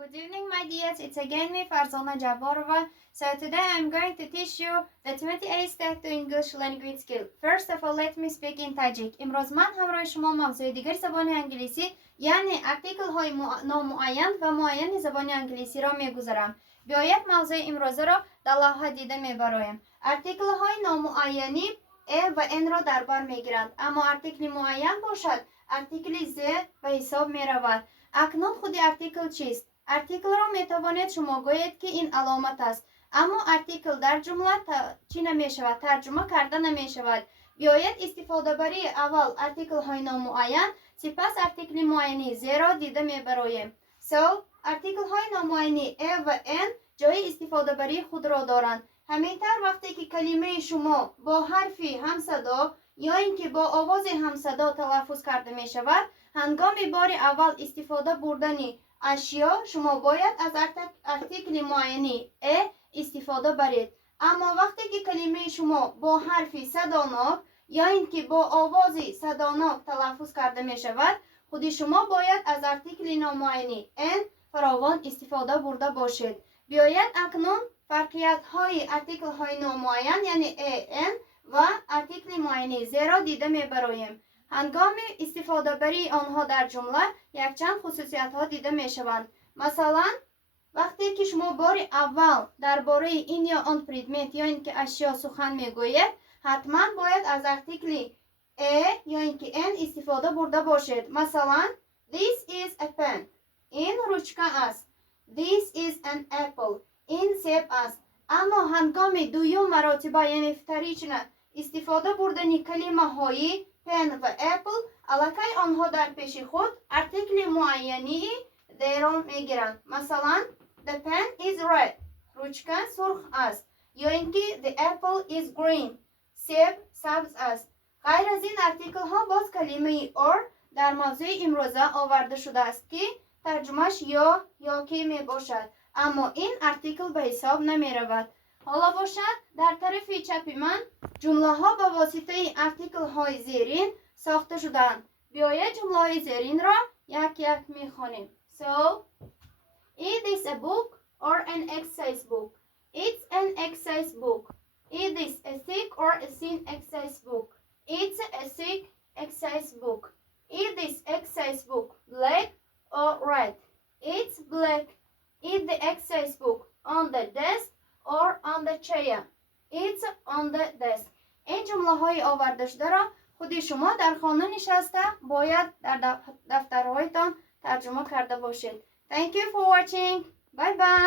Good evening, my dears. It's again me, Farzana Jabarova. So today I'm going to teach you the 28 steps to English language skill. First of all, let me speak in Tajik. امروز من همراه شما موضوع دیگر زبان انگلیسی یعنی ارتیکل های نامعین و معین زبان انگلیسی را میگذارم. بیایید موضوع امروز را در لوحه دیده میبرایم. ارتیکل های نامعینی ا و ان را در بر میگیرند، اما ارتیکل معین باشد ارتیکل ز به حساب میرود. اکنون خود ارتیکل چیست؟ ارتیکل را میتوانید شما گویید که این علامت است، اما ارتیکل در جمله چی نمی شود؟ ترجمه کرده نمی شود. بیایید استفاده بری اول ارتیکل های نامعین، سپس ارتیکل معینی ز را دیده میبریم. ارتیکل های نامعینی ا و ان جای استفاده بری خود را دارند. همینطور وقتی که کلمه شما با حرفی همصدا یا اینکه با آواز همصدا تلفظ کرده می شود، هنگام بار اول استفاده بردن اشیا شما باید از ارتیکل معینی ا استفاده برید. اما وقتی که کلمه شما با حرفی صداناک یا اینکه با آواز صداناک تلفظ کرده می شود، خود شما باید از ارتیکل نامعینی ان فراوان استفاده برده باشید. بیایید اکنون فرقیت های ارتیکل های نامعین یعنی ان و ارتیکل معینی ز را دیده میبریم. هنگام استفاده بری آنها در جمله یک چند خصوصیت ها دیده می شوند. مثلا وقتی که شما بار اول درباره این یا آن پردمت یا اینکه اشیا سخن میگویید، حتما باید از ارتیکل ا یا اینکه ان استفاده برده باشید. مثلا this is a pen، این روچکه است. this is an apple، این سیب است. اما هنگام دویم مراتبه یعنی فتریچنه استفاده بردن کلمه های پن و اپل، علاقه آنها در پیش خود ارتیکل معینی they را میگیرند. مثلا the pen is red، روچکه سرخ است. یا اینکه the apple is green، سیب سبز است. غیر از این ارتیکل ها باز کلمه or در موضوع امروزه آورده شده است که ترجمهش یا که می باشد، اما این ارتیکل به حساب نمی رود. حالا باشد در طرف چپ من جمله ها به واسطه ارتیکل های زیرین ساخته شدند. بیایید جمله های زیرین را یک یک می خوانیم. So, is this a book or an exercise book? It's an exercise book. Is this a thick or a thin exercise book? It's a thick exercise book. Is this exercise book black or red? It's black. Is the exercise book on the desk or on the chair? It's on the desk. این جمله های آورده شده را خود شما در خانه نشسته باید در دفترهایتان ترجمه کرده باشید. Thank you for watching. Bye bye.